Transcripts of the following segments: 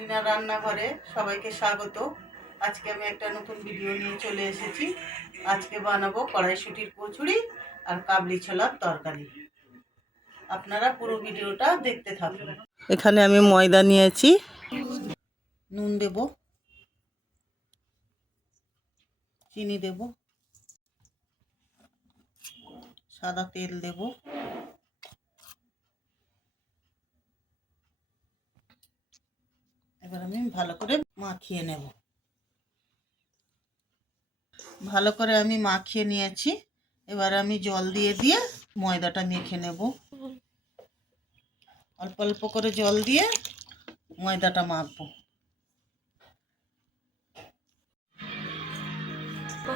রিনার রান্নাঘরে সবাইকে স্বাগত। আজকে আমি একটা নতুন ভিডিও নিয়ে চলে এসেছি। আজকে বানাবো কড়াইশুটির কচুরি আর কাবলি ছোলার তরকারি। আপনারা পুরো ভিডিওটা দেখতে থাকুন। এখানে আমি ময়দা নিয়েছি। নুন দেব। চিনি দেব। সাদা তেল দেবো। এবার আমি ভালো করে মাখিয়ে নেব। ভালো করে আমি মাখিয়ে নিয়েছি। এবার আমি জল দিয়ে দিয়ে ময়দাটা মেখে নেব। অল্প অল্প করে জল দিয়ে ময়দাটা মাখবো।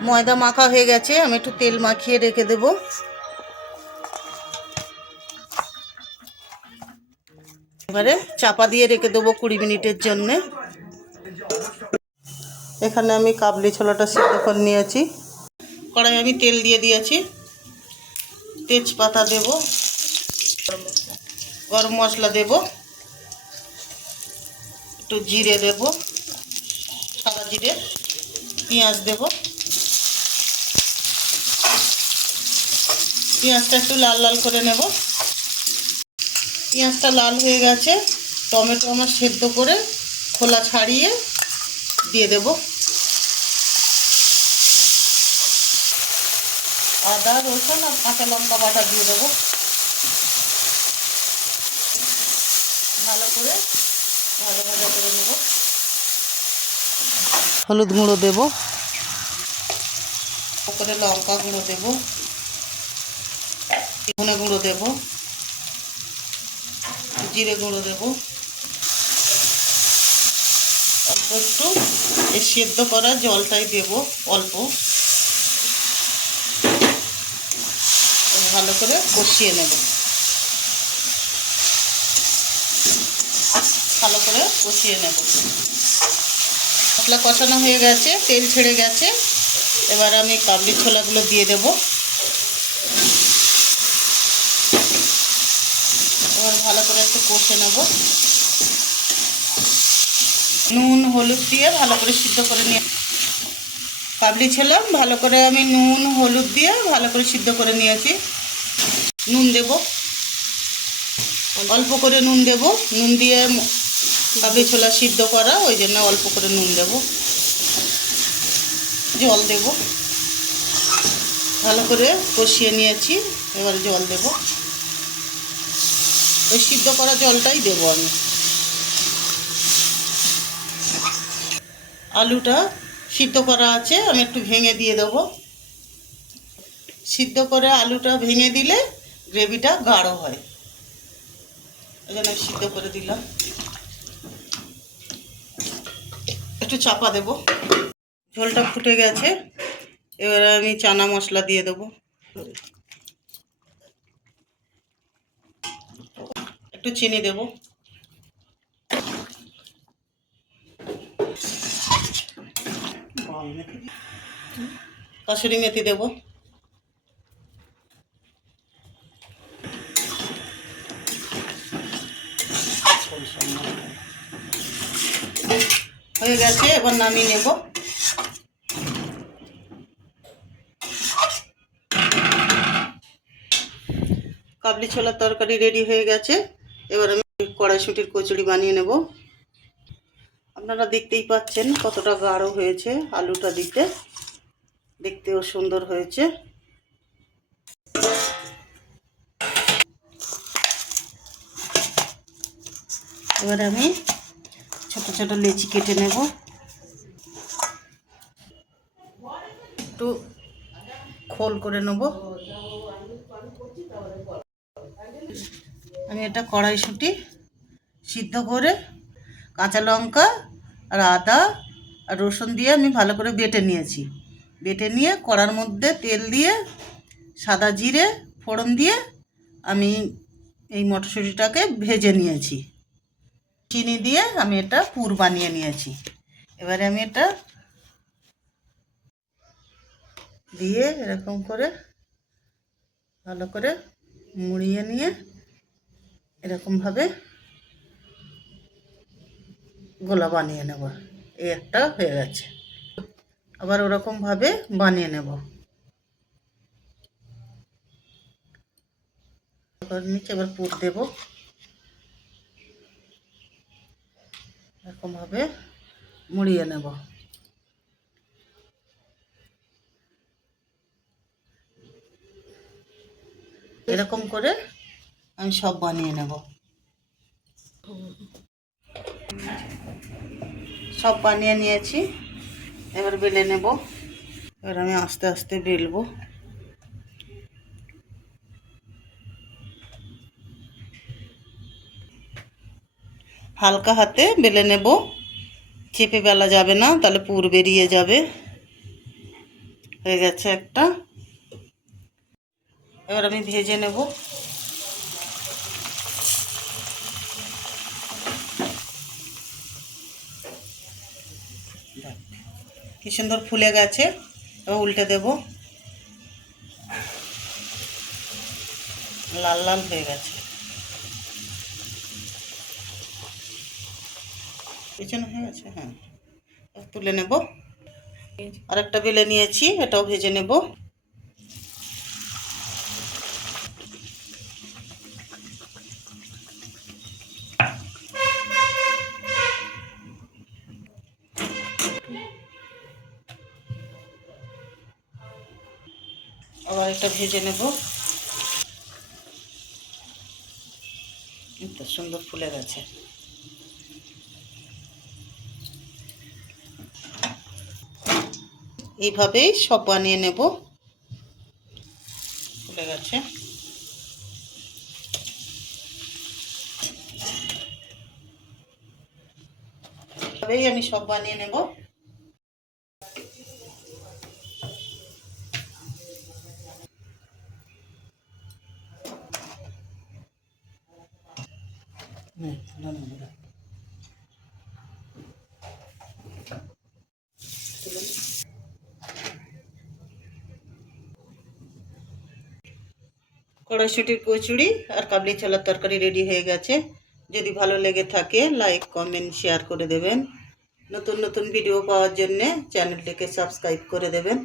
ময়দা মাখা হয়ে গেছে, আমি একটু তেল মাখিয়ে রেখে দেবো। এবারে চাপা দিয়ে রেখে দেবো কুড়ি মিনিটের জন্য। এখানে আমি কাবলি ছোলাটা সিদ্ধ করে নিয়েছি। কড়াই আমি তেল দিয়ে দিয়েছি। তেজপাতা দেব। গরম মশলা দেব। একটু জিরে দেব। সাদা জিরে। পেঁয়াজ দেব। পেঁয়াজটা একটু লাল লাল করে নেব। পেঁয়াজটা লাল হয়ে গেছে, টমেটো আমার সেদ্ধ করে খোলা ছাড়িয়ে দিয়ে দেব। আদা, রসুন আর কাঁচা লঙ্কা বাটা দিয়ে দেবো। ভালো করে ভাজা ভাজা করে নেব। হলুদ গুঁড়ো দেব। করে লঙ্কা গুঁড়ো দেব। ধনে গুঁড়ো দেবো। জিরে গুঁড়ো দেব। অল্প একটু। এই সেদ্ধ করা জলটাই দেব অল্প। ভালো করে কষিয়ে নেব। ভালো করে কষিয়ে নেব। মশলা কষানো হয়ে গেছে, তেল ছেড়ে গেছে। এবার আমি কাবলি ছোলাগুলো দিয়ে দেবো এবার ভালো করে একটু কষে নেব। নুন, হলুদ দিয়ে ভালো করে সিদ্ধ করে নিয়ে কাবলি ছিলাম, ভালো করে আমি নুন, হলুদ দিয়ে ভালো করে সিদ্ধ করে নিয়েছি। নুন দেব। অল্প করে নুন দেব। নুন দিয়ে কাবলি ছোলা সিদ্ধ করা, ওই জন্য অল্প করে নুন দেব। জল দেব। ভালো করে কষিয়ে নিয়েছি, এবার জল দেবো। ওই সিদ্ধ করা জলটাই দেবো আমি। আলুটা সিদ্ধ করা আছে, আমি একটু ভেঙে দিয়ে দেবো। সিদ্ধ করে আলুটা ভেঙে দিলে গ্রেভিটা গাঢ় হয়। ওই জন্য সিদ্ধ করে দিলাম। একটু চাপা দেব। ঝোলটা ফুটে গেছে, এবারে আমি চানা মশলা দিয়ে দেবো। একটু চিনি দেব। কাসুরি মেথি দেব। হয়ে গেছে, এবার নামিয়ে নেব। কাবলি ছোলার তরকারি রেডি হয়ে গেছে। এবার আমি কড়াইশুঁটির কচুরি বানিয়ে নেব। আপনারা দেখতেই পাচ্ছেন কতটা গাঢ় হয়েছে আলুটা দিতে। দেখতেও সুন্দর হয়েছে। এবার আমি ছোট ছোট লেচি কেটে নেব। একটু খোল করে নেব। আমি এটা কড়াইশুঁটি সিদ্ধ করে কাঁচা লঙ্কা, আর আদা, আর রসুন দিয়ে আমি ভালো করে বেটে নিয়েছি। বেটে নিয়ে কড়ার মধ্যে তেল দিয়ে, সাদা জিরে, ফোড়ন দিয়ে আমি এই মটরশুঁটিটাকে ভেজে নিয়েছি। চিনি দিয়ে আমি এটা পুর বানিয়ে নিয়েছি। এবারে আমি এটা দিয়ে এরকম করে ভালো করে মুড়িয়ে নিয়ে এরকমভাবে গোলা বানিয়ে নেব। এই একটা হয়ে গেছে। আবার ওরকমভাবে বানিয়ে নেব। নিচে এবার পুর দেব। এরকমভাবে মুড়িয়ে নেব। এরকম করে আমি সব বানিয়ে নেব। সব বানিয়ে নিয়েছি। এবার বেলে নেব। এবার আমি আস্তে আস্তে বেলবো। হালকা হাতে বেলে নেব। চেপে বেলা যাবে না, তাহলে পুর বেরিয়ে যাবে। হয়ে গেছে একটা। এবার আমি ভেজে নেব। কি সুন্দর ফুলে গেছে, এবার উল্টে দেব। লাল লাল হয়ে গেছে। পিছনে হয়ে গেছে? হ্যাঁ। তুলে নেব। আরেকটা বেলে নিয়েছি, এটাও ভেজে নেব। একটা ভেজে নেব। তো সুন্দর ফুলে গেছে। এইভাবেই সব বানিয়ে নেব। ফুলে গেছে। আমি সব বানিয়ে নেব হুম, না, না, না। কড়াইশুটির কচুরি আর কাবলি ছোলার তরকারি রেডি হয়ে গেছে। যদি ভালো লেগে থাকে লাইক কমেন্ট শেয়ার করে দেবেন। নতুন নতুন ভিডিও পাওয়ার জন্যে চ্যানেলটিকে সাবস্ক্রাইব করে দেবেন।